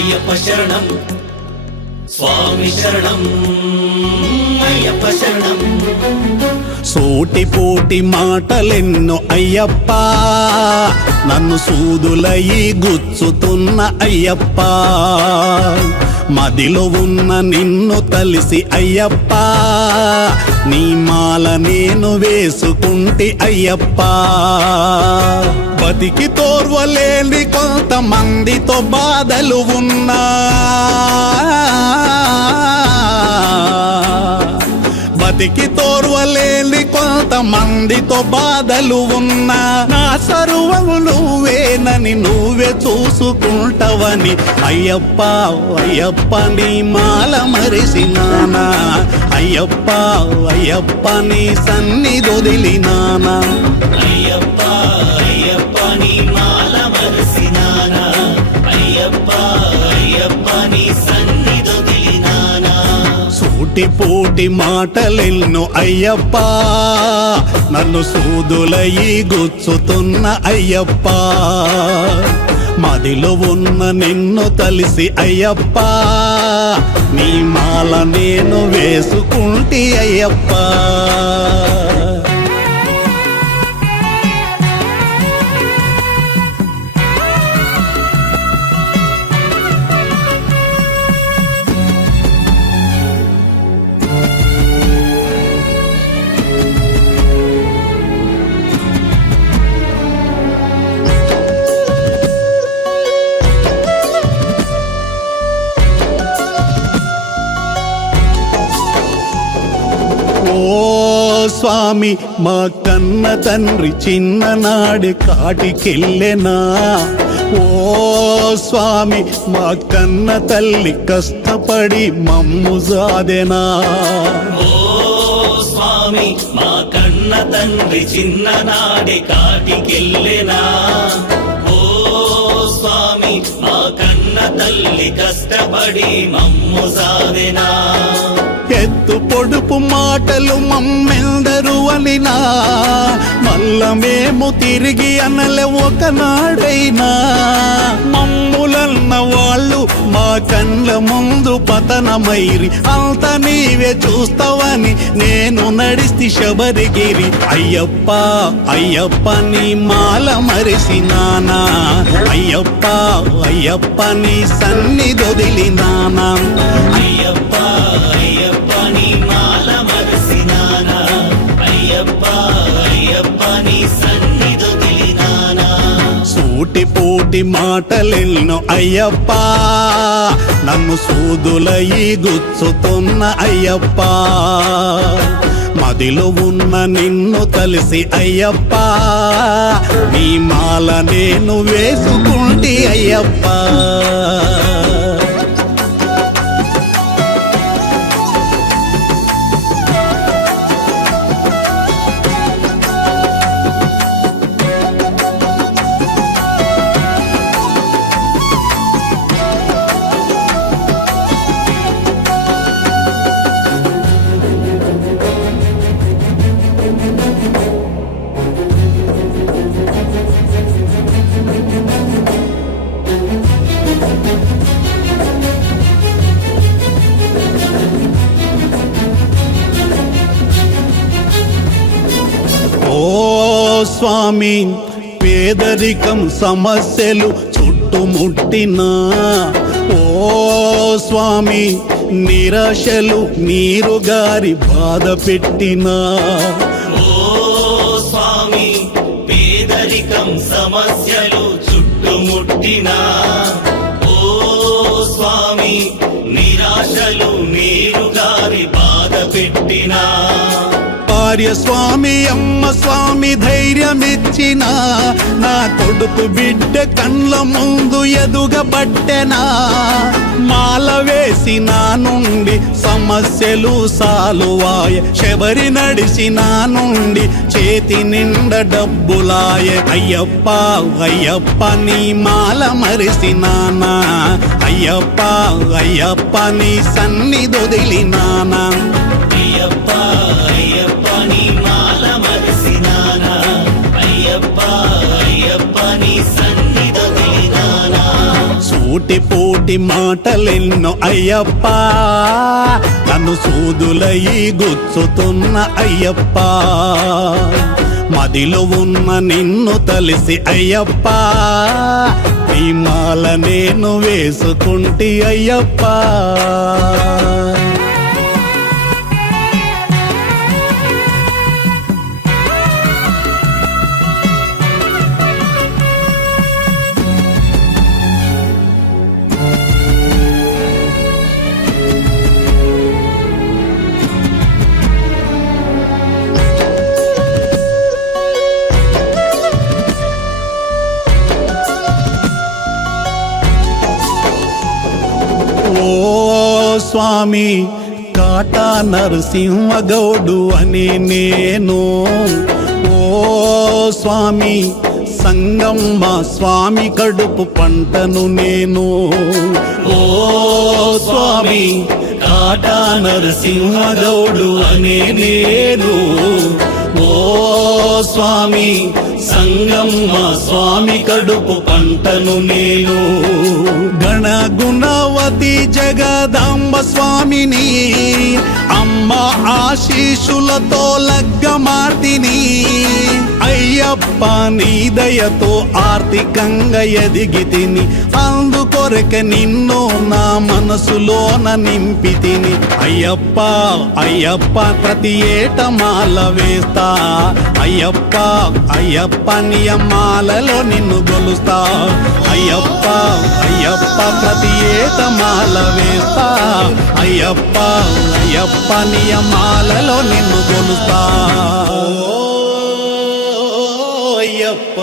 అయ్యప్ప శరణం స్వామి శరణం అయ్యప్ప శరణం. సూటిపోటి మాటలెన్నో అయ్యప్ప, నన్ను సూదులయి గుచ్చుతున్న అయ్యప్ప. మదిలో ఉన్న నిన్ను తలిసి అయ్యప్ప, నీ మాల నేను వేసుకుంటి అయ్యప్ప. బతికి తోర్వలేని కొంతమందితో బాధలు ఉన్నా, బతికి తోర్వలేని కొంతమందితో బాధలు ఉన్నా, నా సర్వము నువ్వేనని నువ్వే చూసుకుంటావని అయ్యప్ప అయ్యప్ప నీ మాల మరిసినానా. అయ్యప్ప అయ్యప్ప నీ సన్నిధొదిలినానా. అయ్యప్ప అయ్యప్ప నీ మాల మరిసినానా. అయ్యప్ప అయ్యప్ప నీ సన్నిధొదిలినానా. సూటిపోటి మాటలెన్నో అయ్యప్ప, నన్ను సూదులయి గుచ్చుతున్న అయ్యప్ప. మదిలో ఉన్న నిన్ను తలిసి అయ్యప్ప, నీ మాల నేను వేసుకుంటి అయ్యప్ప. ఓ స్వామి మా కన్న తండ్రి చిన్ననాడి కాటికెళ్ళెనా. ఓ స్వామి మా కన్న తల్లి కష్టపడి మమ్ము సాదెనా. ఓ స్వామి మా కన్న తండ్రి చిన్ననాడి కాటికెళ్ళెనా. ఓ స్వామి మా కన్న తల్లి కష్టపడి మమ్ము సాదెనా. ఎత్తు పొడుపు మాటలు మమ్మెందరు అనినా, మల్ల మేము తిరిగి అనలే ఒకనాడైనా. మమ్ములన్న వాళ్ళు మా కళ్ళ ముందు పతనమైరి, అంత నీవే చూస్తావని నేను నడిస్తే శబరిగిరి. అయ్యప్ప అయ్యప్ప నీ మాల మరిసినానా. అయ్యప్ప అయ్యప్ప నీ సన్నిధొదిలినానా. అయ్యప్ప అయ్యప్ప నీ మాల మరిసినానా. అయ్యప్ప అయ్యప్ప నీ సన్నిధొదిలినానా. సూటిపోటి మాటలెన్నో అయ్యప్ప, నన్ను సూదులయి గుచ్చుతున్న అయ్యప్ప. మదిలో ఉన్న నిన్ను తలిసి అయ్యప్ప, నీ మాల నేను వేసుకుంటి అయ్యప్ప. ఓ స్వామి పేదరికం సమస్యలు చుట్టుముట్టినా. ఓ స్వామి నిరాశలు నీరు గారి బాధ పెట్టినా. ఓ స్వామి పేదరికం సమస్యలు చుట్టుముట్టినా. ఓ స్వామి నిరాశలు నీరు గారి బాధ పెట్టినా. భార్య స్వామి అమ్మ స్వామి ధైర్యమిచ్చిన, నా కొడుకు బిడ్డ కళ్ళ ముందు ఎదుగబట్టెనా. మాల వేసి నా నుండి సమస్యలు సాలువాయ, శబరి నడిసిన నుండి చేతి నిండ డబ్బులాయ. అయ్యప్ప అయ్యప్ప నీ మాల మరిసినానా. అయ్యప్ప అయ్యప్ప నీ సన్నిధొదిలినానా. అయ్యప్ప అయ్యప్ప నీ మాల మరిసినానా. అయ్యప్ప అయ్యప్ప నీ సన్నిధొదిలినానా. సూటిపోటి మాటలెన్నో అయ్యప్ప, నన్ను సూదులయి గుచ్చుతున్న అయ్యప్ప, మదిలో ఉన్న నిన్ను తలిసి అయ్యప్ప, నీ మాల నేను వేసుకుంటి అయ్యప్ప. ఓ స్వామి కాటా నరసింహగౌడు అని నేను, ఓ స్వామి సంగమ్మ స్వామి కడుపు పంటను నేను, ఓ స్వామి కాటా నరసింహగౌడు అని నేను, ఓ స్వామి సంగమ్మ స్వామి కడుపు పంటను నేను. గణగుణవతి జగదాంబ స్వామిని అమ్మ ఆశీషులతో లగ్గమార్తిని, అయ్యప్ప నీ దయతో ఆర్థికంగా ఎదిగితిని, అందుకొరక నిన్ను నా మనసులోన నింపితిని. అయ్యప్ప అయ్యప్ప ప్రతి ఏట మాల వేస్తా, అయ్యప్ప అయ్యప్ప నియమాలలో నిన్ను గొలుస్తా, అయ్యప్ప అయ్యప్ప ప్రతి ఏట మాల వేస్తా, అయ్యప్ప అయ్యప్ప నియమాలలో నిన్ను గొలుస్తా. ఓ అయ్యప్ప.